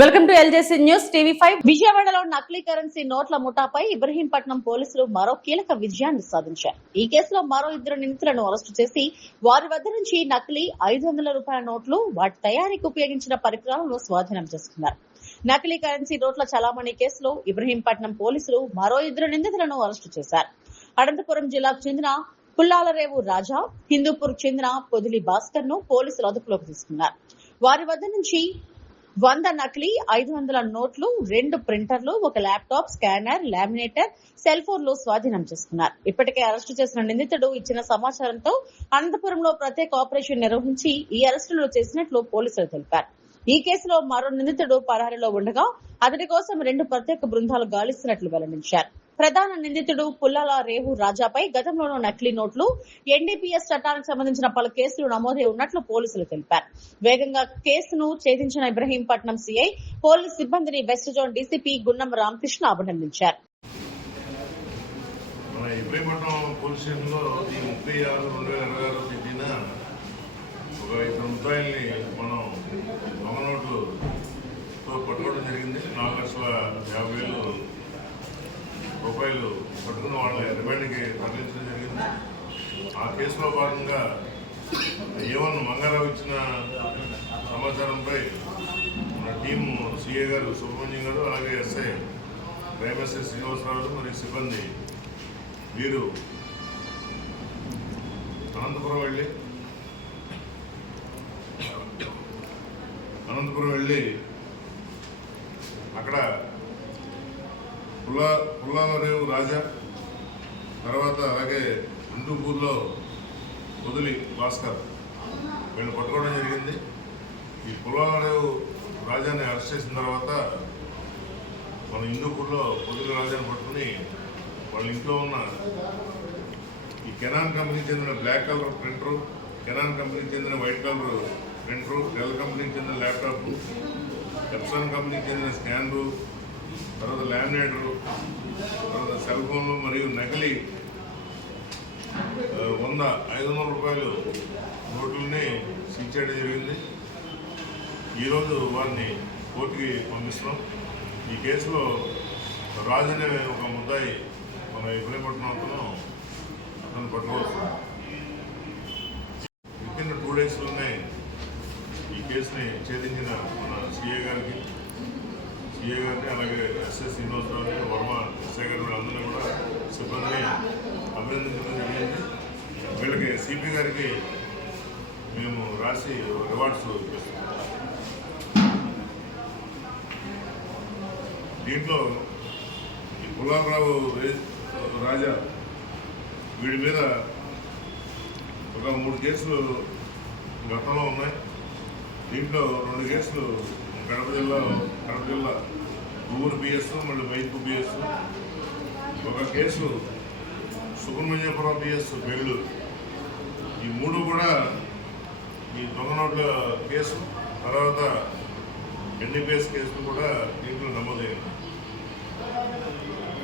Welcome to LJC news TV five. విజయవాడలో నకిలీ currency నోట్ల ముఠాపై ఇబ్రహీంపట్నం పోలీసులు మరో కీలక విజయాన్ని సాధించారు. ఈ కేసులో మరో 2 నిందితులను అరెస్టు చేసి వారి వద్ద నుంచి నకిలీ 500 రూపాయల నోట్లు, వాటి తయారీకి ఉపయోగించిన పరికరాలను స్వాధీనం చేసుకున్నారు. నకిలీ కరెన్సీ నోట్ల చలామణి కేసులో ఇబ్రహీంపట్నం పోలీసులు మరో 2 నిందితులను అరెస్టు చేశారు. అనంతపురం జిల్లాకు చెందిన పుల్లాలరేవు రాజా, హిందూపూర్ చెందిన పొదిలి భాస్కర్ ను పోలీసులు అదుపులోకి తీసుకున్నారు. వారి వద్ద నుంచి 100 నకిలీ 500 నోట్లు, 2 ప్రింటర్లు, 1 ల్యాప్టాప్, స్కానర్, లామినేటర్, సెల్ ఫోన్లు స్వాధీనం చేసుకున్నారు. ఇప్పటికే అరెస్టు చేసిన నిందితుడు ఇచ్చిన సమాచారంతో అనంతపురంలో ప్రత్యేక ఆపరేషన్ నిర్వహించి ఈ అరెస్టులు చేసినట్లు పోలీసులు తెలిపారు. ఈ కేసులో మరో నిందితుడు పరారీలో ఉండగా అతడి కోసం 2 ప్రత్యేక బృందాలు గాలిస్తున్నట్లు వెల్లడించారు. ప్రధాన నిందితుడు పుల్లాల రేవు రాజాపై గతంలోనూ నకిలీ నోట్లు, ఎన్డీపీఎస్ చట్టానికి సంబంధించిన పలు కేసులు నమోదై ఉన్నట్లు పోలీసులు తెలిపారు. వేగంగా కేసును ఛేదించిన ఇబ్రహీంపట్నం సీఐ పోలీసు సిబ్బందిని వెస్ట్ జోన్ డీసీపీ గున్నం రామకృష్ణ అభినందించారు. రూపాయలు పట్టుకున్న వాళ్ళ రిమాండ్కి తరలించడం జరిగింది. ఆ కేసులో భాగంగా ఏవన్ మంగారావు ఇచ్చిన సమాచారంపై మన టీము సిఏ గారు సుబ్రహ్మణ్యం గారు, అలాగే ఎస్ఐ ఎస్ఐ శ్రీనివాసరావు మరియు సిబ్బంది వీరు అనంతపురం వెళ్ళి అక్కడ పుల్లాలరేవు రాజా, తర్వాత అలాగే హిందూపూర్లో పొదిలి భాస్కర్ వీళ్ళు పట్టుకోవడం జరిగింది. ఈ పుల్లాలరేవు రాజాని అరెస్ట్ చేసిన తర్వాత మన హిందూపూర్లో పొదిలి రాజాని పట్టుకుని వాళ్ళ ఇంట్లో ఉన్న ఈ కెనాన్ కంపెనీకి చెందిన బ్లాక్ కలర్ ప్రింటరు, కెనాన్ కంపెనీకి చెందిన వైట్ కలర్ ప్రింటరు, డెల్ కంపెనీకి చెందిన ల్యాప్టాప్, ఎప్సాన్ కంపెనీకి చెందిన స్కానరు, తర్వాత లామినేటరు, తర్వాత సెల్ ఫోన్లు మరియు నకిలీ 100 500 రూపాయలు నోట్లని సీజ్ చేయడం జరిగింది. ఈరోజు వారిని కోర్టుకి పంపిస్తున్నాం. ఈ కేసులో రాజు అనే ఒక ముద్దాయి మన ఇబ్రహీంపట్నం అతను పట్టుకోవచ్చు. వితిన్ 2 డేస్లోనే ఈ కేసుని ఛేదించిన మన సిఏ గారిని, అలాగే ఎస్ఐ శ్రీనివాసరావు, వర్మ, ఎస్ఐ గారు వీళ్ళందరినీ కూడా సిబ్బందిని అభినందించడం జరిగింది. వీళ్ళకి సిపి గారికి మేము రాసి రివార్డ్స్ ఇస్తున్నాం. దీంట్లో ఈ పుల్లాలరావు రాజా వీడి మీద ఒక 3 కేసులు గతంలో ఉన్నాయి. దీంట్లో 2 కేసులు కడప జిల్లా ఊరు పిఎస్, మళ్ళీ వైపు పిఎస్, ఒక కేసు సుబ్రహ్మణ్యపురం పిఎస్ బెంగళూరు. ఈ 3 కూడా ఈ దొంగ నోట్ల కేసు, తర్వాత ఎన్డీపీఎస్ కేసులు కూడా దీంట్లో నమోదైంది.